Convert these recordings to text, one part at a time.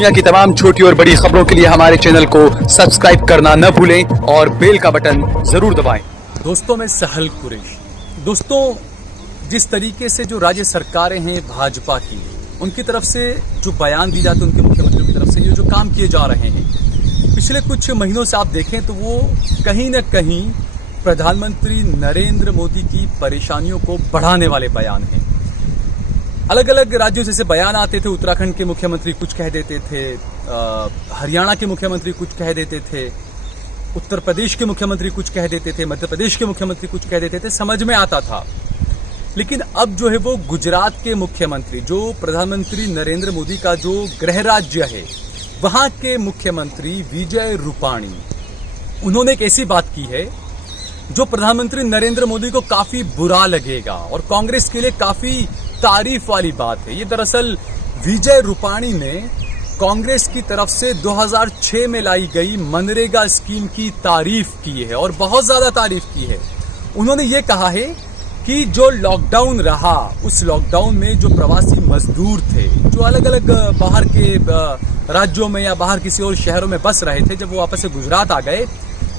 दुनिया की तमाम छोटी और बड़ी खबरों के लिए हमारे चैनल को सब्सक्राइब करना न भूलें और बेल का बटन जरूर दबाएं। दोस्तों, मैं सहल कुरैशी। दोस्तों, जिस तरीके से जो राज्य सरकारें हैं भाजपा की, उनकी तरफ से जो बयान दी जाते हैं, उनके मुख्यमंत्रियों की तरफ से ये जो काम किए जा रहे हैं पिछले कुछ महीनों से, आप देखें तो वो कहीं न कहीं प्रधानमंत्री नरेंद्र मोदी की परेशानियों को बढ़ाने वाले बयान हैं। अलग अलग राज्यों से बयान आते थे। उत्तराखंड के मुख्यमंत्री कुछ कह देते थे, हरियाणा के मुख्यमंत्री कुछ कह देते थे, उत्तर प्रदेश के मुख्यमंत्री कुछ कह देते थे, मध्य प्रदेश के मुख्यमंत्री कुछ कह देते थे, समझ में आता था। लेकिन अब जो है वो गुजरात के मुख्यमंत्री, जो प्रधानमंत्री नरेंद्र मोदी का जो गृह राज्य है, वहां के मुख्यमंत्री विजय रूपाणी, उन्होंने एक ऐसी बात की है जो प्रधानमंत्री नरेंद्र मोदी को काफी बुरा लगेगा और कांग्रेस के लिए काफी तारीफ वाली बात है। ये दरअसल विजय रूपाणी ने कांग्रेस की तरफ से 2006 में लाई गई मनरेगा स्कीम की तारीफ की है और बहुत ज्यादा तारीफ की है। उन्होंने ये कहा है कि जो लॉकडाउन रहा, उस लॉकडाउन में जो प्रवासी मजदूर थे, जो अलग अलग बाहर के राज्यों में या बाहर किसी और शहरों में बस रहे थे, जब वो वापस से गुजरात आ गए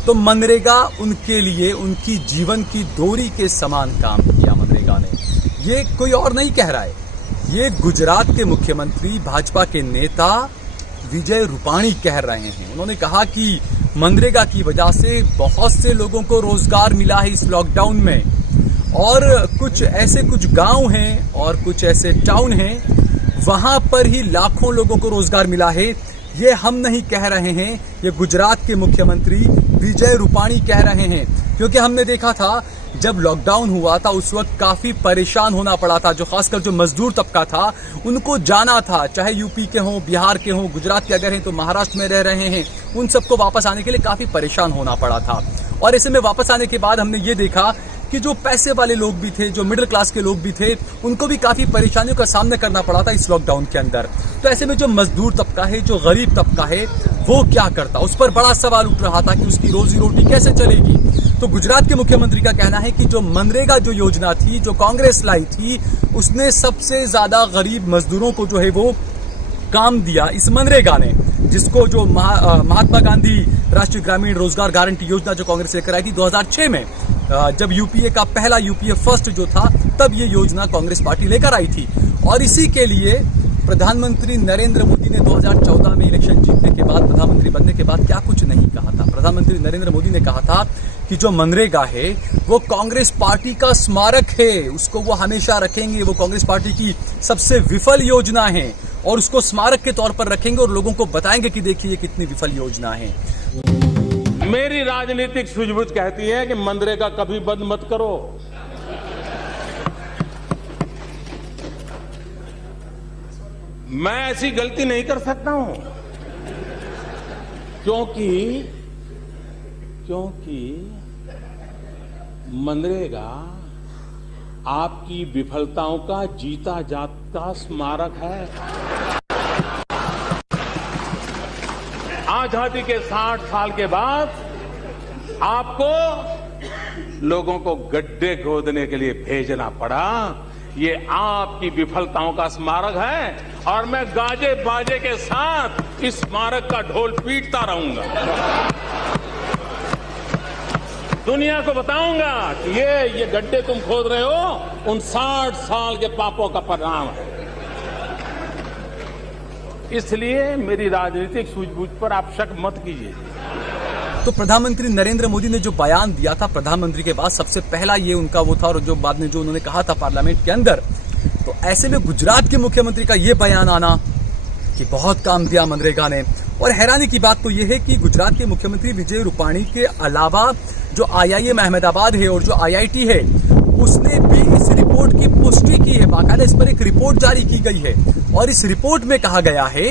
तो मनरेगा उनके लिए उनकी जीवन की डोरी के समान काम किया मनरेगा ने। ये कोई और नहीं कह रहा है, ये गुजरात के मुख्यमंत्री भाजपा के नेता विजय रूपाणी कह रहे हैं। उन्होंने कहा कि मनरेगा की वजह से बहुत से लोगों को रोजगार मिला है इस लॉकडाउन में, और कुछ गांव हैं और कुछ ऐसे टाउन हैं, वहां पर ही लाखों लोगों को रोजगार मिला है। ये हम नहीं कह रहे हैं, ये गुजरात के मुख्यमंत्री विजय रूपाणी कह रहे हैं। क्योंकि हमने देखा था जब लॉकडाउन हुआ था उस वक्त काफी परेशान होना पड़ा था, जो खासकर जो मजदूर तबका था उनको जाना था, चाहे यूपी के हों, बिहार के हों, गुजरात के अगर हैं तो महाराष्ट्र में रह रहे हैं, उन सबको वापस आने के लिए काफी परेशान होना पड़ा था। और ऐसे में वापस आने के बाद हमने ये देखा कि जो पैसे वाले लोग भी थे, जो मिडिल क्लास के लोग भी थे, उनको भी काफी परेशानियों का सामना करना पड़ा था इस लॉकडाउन के अंदर। तो ऐसे में जो मजदूर तबका है, जो गरीब तबका है, वो क्या करता, उस पर बड़ा सवाल उठ रहा था कि उसकी रोजी रोटी कैसे चलेगी। तो गुजरात के मुख्यमंत्री का कहना है कि जो मनरेगा जो योजना थी, जो कांग्रेस लाई थी, उसने सबसे ज्यादा गरीब मजदूरों को जो है वो काम दिया इस मनरेगा ने, जिसको जो महात्मा गांधी राष्ट्रीय ग्रामीण रोजगार गारंटी योजना जो कांग्रेस लेकर आई थी 2006 में, जब यूपीए का पहला यूपीए फर्स्ट जो था, तब ये योजना कांग्रेस पार्टी लेकर आई थी। और इसी के लिए प्रधानमंत्री नरेंद्र मोदी ने 2014 में इलेक्शन जीतने के बाद, प्रधानमंत्री बनने के बाद क्या कुछ नहीं कहा था। प्रधानमंत्री नरेंद्र मोदी ने कहा था कि जो मनरेगा है वो कांग्रेस पार्टी का स्मारक है, उसको वो हमेशा रखेंगे, वो कांग्रेस पार्टी की सबसे विफल योजना है और उसको स्मारक के तौर पर रखेंगे और लोगों को बताएंगे कि देखिए ये कितनी विफल योजना है। मेरी राजनीतिक सूझबूझ कहती है कि मनरेगा कभी बंद मत करो। मैं ऐसी गलती नहीं कर सकता हूं, क्योंकि मनरेगा आपकी विफलताओं का जीता जागता स्मारक है। आजादी के 60 साल के बाद आपको लोगों को गड्ढे खोदने के लिए भेजना पड़ा, ये आपकी विफलताओं का स्मारक है और मैं गाजे बाजे के साथ इस स्मारक का ढोल पीटता रहूंगा। दुनिया को बताऊंगा कि ये गड्ढे तुम खोद रहे हो, उन 60 साल के पापों का परिणाम है। इसलिए मेरी राजनीतिक सूझबूझ पर आप शक मत कीजिए। तो प्रधानमंत्री नरेंद्र मोदी ने जो बयान दिया था प्रधानमंत्री के बाद, सबसे पहला ये उनका वो था, और जो बाद में जो उन्होंने कहा था पार्लियामेंट के अंदर, तो ऐसे में गुजरात के मुख्यमंत्री का ये बयान आना कि बहुत काम दिया मनरेगा ने। और हैरानी की बात तो ये है कि गुजरात के मुख्यमंत्री विजय रूपाणी के अलावा जो IIM अहमदाबाद है और जो IIT है, उसने भी इस रिपोर्ट की पुष्टि की है। बाकायदा इस पर एक रिपोर्ट जारी की गई है और इस रिपोर्ट में कहा गया है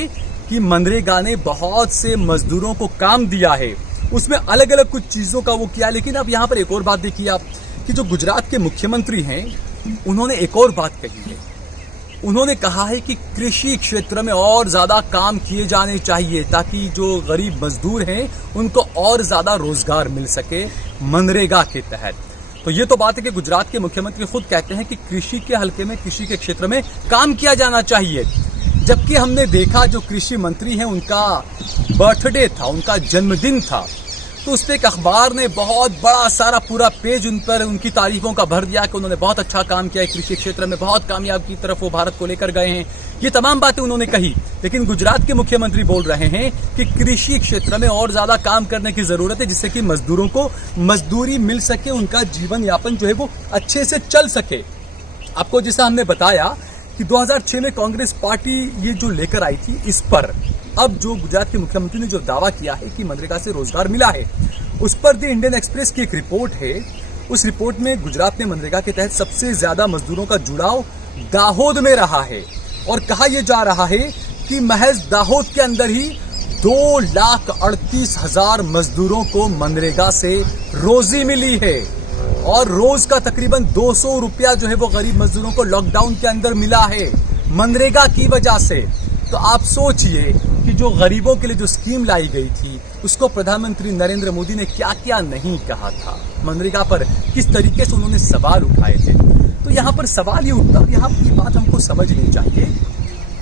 कि मनरेगा ने बहुत से मजदूरों को काम दिया है, उसमें अलग अलग कुछ चीजों का वो किया। लेकिन अब यहाँ पर एक और बात देखिए आप कि जो गुजरात के मुख्यमंत्री हैं, उन्होंने एक और बात कही है। उन्होंने कहा है कि कृषि क्षेत्र में और ज्यादा काम किए जाने चाहिए ताकि जो गरीब मजदूर हैं उनको और ज्यादा रोजगार मिल सके मनरेगा के तहत। तो ये तो बात है कि गुजरात के मुख्यमंत्री खुद कहते हैं कि कृषि के हलके में, कृषि के क्षेत्र में काम किया जाना चाहिए। जबकि हमने देखा जो कृषि मंत्री हैं उनका बर्थडे था, उनका जन्मदिन था, तो उस पर एक अखबार ने बहुत बड़ा सारा पूरा पेज उन पर उनकी तारीफों का भर दिया कि उन्होंने बहुत अच्छा काम किया है, कृषि क्षेत्र में बहुत कामयाब की तरफ वो भारत को लेकर गए हैं। ये तमाम बातें उन्होंने कही, लेकिन गुजरात के मुख्यमंत्री बोल रहे हैं कि कृषि क्षेत्र में और ज्यादा काम करने की जरूरत है, जिससे कि मजदूरों को मजदूरी मिल सके, उनका जीवन यापन जो है वो अच्छे से चल सके। आपको जैसा हमने बताया कि 2006 में कांग्रेस पार्टी ये जो लेकर आई थी, इस पर अब जो गुजरात के मुख्यमंत्री ने जो दावा किया है कि मनरेगा से रोजगार मिला है, उस पर द इंडियन एक्सप्रेस की एक रिपोर्ट है। उस रिपोर्ट में गुजरात में मनरेगा के तहत सबसे ज्यादा मजदूरों का जुड़ाव दाहोद में रहा है और कहा यह जा रहा है कि महज दाहोद के अंदर ही 2,38,000 मजदूरों को मनरेगा से रोजी मिली है और रोज का तकरीबन 200 रुपया जो है वो गरीब मजदूरों को लॉकडाउन के अंदर मिला है मनरेगा की वजह से। तो आप सोचिए कि जो गरीबों के लिए जो स्कीम लाई गई थी, उसको प्रधानमंत्री नरेंद्र मोदी ने क्या क्या नहीं कहा था, मनरेगा पर किस तरीके से उन्होंने सवाल उठाए थे। तो यहाँ पर सवाल ये उठता है, यहाँ की बात हमको समझनी चाहिए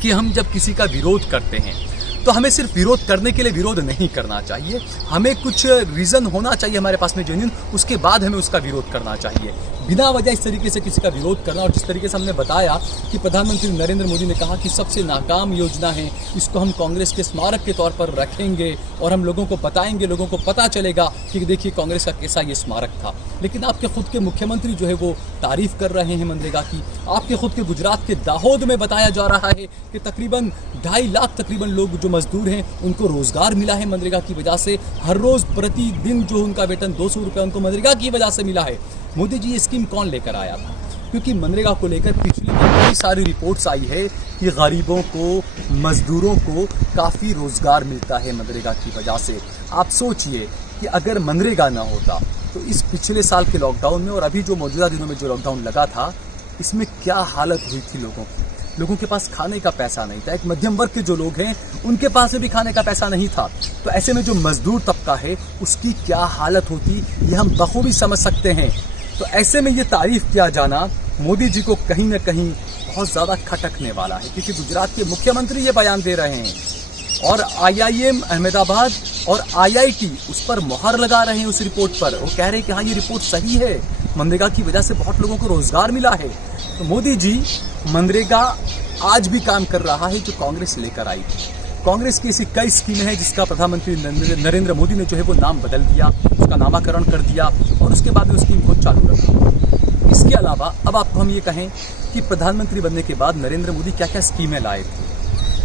कि हम जब किसी का विरोध करते हैं तो हमें सिर्फ विरोध करने के लिए विरोध नहीं करना चाहिए, हमें कुछ रीजन होना चाहिए हमारे पास में जेन्युइन, उसके बाद हमें उसका विरोध करना चाहिए। बिना वजह इस तरीके से किसी का विरोध करना, और जिस तरीके से हमने बताया कि प्रधानमंत्री नरेंद्र मोदी ने कहा कि सबसे नाकाम योजना है, इसको हम कांग्रेस के स्मारक के तौर पर रखेंगे और हम लोगों को बताएंगे, लोगों को पता चलेगा कि देखिए कांग्रेस का कैसा ये स्मारक था। लेकिन आपके खुद के मुख्यमंत्री जो है वो तारीफ कर रहे हैं मनरेगा की। आपके खुद के गुजरात के दाहोद में बताया जा रहा है कि तकरीबन 2.5 लाख तकरीबन लोग जो मजदूर हैं उनको रोजगार मिला है मनरेगा की वजह से। हर रोज प्रतिदिन जो उनका वेतन 200 रुपया उनको मनरेगा की वजह से मिला है। मोदी जी ये स्कीम कौन लेकर आया था? क्योंकि मनरेगा को लेकर पिछली कई सारी रिपोर्ट्स आई है कि गरीबों को, मजदूरों को काफ़ी रोजगार मिलता है मनरेगा की वजह से। आप सोचिए कि अगर मनरेगा ना होता तो इस पिछले साल के लॉकडाउन में और अभी जो मौजूदा दिनों में जो लॉकडाउन लगा था, इसमें क्या हालत हुई थी लोगों की। लोगों के पास खाने का पैसा नहीं था, एक मध्यम वर्ग के जो लोग हैं उनके पास भी खाने का पैसा नहीं था। तो ऐसे में जो मजदूर तबका है उसकी क्या हालत होती, ये हम बखूबी समझ सकते हैं। तो ऐसे में ये तारीफ किया जाना मोदी जी को कहीं ना कहीं बहुत ज़्यादा खटकने वाला है, क्योंकि गुजरात के मुख्यमंत्री ये बयान दे रहे हैं और IIM अहमदाबाद और IIT उस पर मुहर लगा रहे हैं उस रिपोर्ट पर। वो कह रहे हैं कि हाँ ये रिपोर्ट सही है, मनरेगा की वजह से बहुत लोगों को रोजगार मिला है। तो मोदी जी मनरेगा आज भी काम कर रहा है जो कांग्रेस लेकर आई थी। कांग्रेस की ऐसी कई स्कीमें हैं जिसका प्रधानमंत्री नरेंद्र मोदी ने जो है वो नाम बदल दिया, उसका नामाकरण कर दिया और उसके बाद वो स्कीम को चालू रखा। इसके अलावा अब आपको हम ये कहें कि प्रधानमंत्री बनने के बाद नरेंद्र मोदी क्या क्या स्कीमें लाए थे,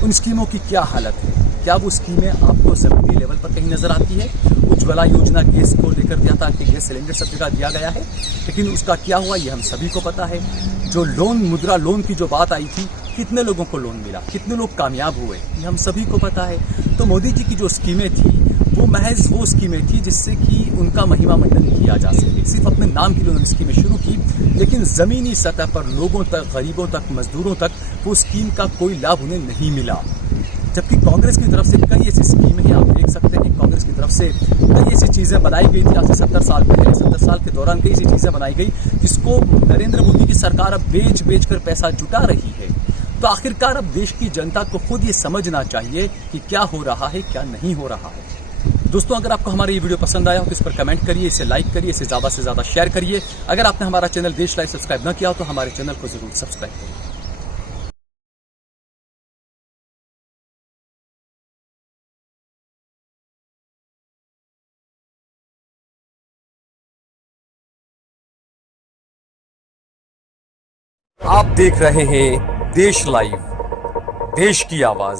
उन स्कीमों की क्या हालत है, क्या वो स्कीमें आपको जमीनी लेवल पर कहीं नजर आती है? उज्ज्वला योजना गैस को लेकर दिया था कि गैस सिलेंडर सब जगह दिया गया है, लेकिन उसका क्या हुआ ये हम सभी को पता है। जो लोन, मुद्रा लोन की जो बात आई थी, कितने लोगों को लोन मिला, कितने लोग कामयाब हुए, ये हम सभी को पता है। तो मोदी जी की जो स्कीमें थी वो महज वो स्कीमें थी जिससे कि उनका महिमा मंडन किया जा सके। सिर्फ अपने नाम के लिए उन्होंने स्कीमें शुरू की, लेकिन जमीनी सतह पर लोगों तक, गरीबों तक, मजदूरों तक वो स्कीम का कोई लाभ उन्हें नहीं मिला। जबकि कांग्रेस की तरफ से कई ऐसी स्कीमें हैं, आप देख सकते हैं कि कांग्रेस की तरफ से कई ऐसी चीज़ें बनाई गई थी। आज से 70 साल पहले, 70 साल के दौरान कई ऐसी चीज़ें बनाई गई जिसको नरेंद्र मोदी की सरकार अब बेच कर पैसा जुटा रही है। तो आखिरकार अब देश की जनता को खुद ये समझना चाहिए कि क्या हो रहा है, क्या नहीं हो रहा है। दोस्तों, अगर आपको हमारा ये वीडियो पसंद आया हो तो इस पर कमेंट करिए, इसे लाइक करिए, इसे ज़्यादा से ज़्यादा शेयर करिए। अगर आपने हमारा चैनल देश लाइव सब्सक्राइब न किया हो तो हमारे चैनल को जरूर सब्सक्राइब करिए। आप देख रहे हैं देश लाइव, देश की आवाज।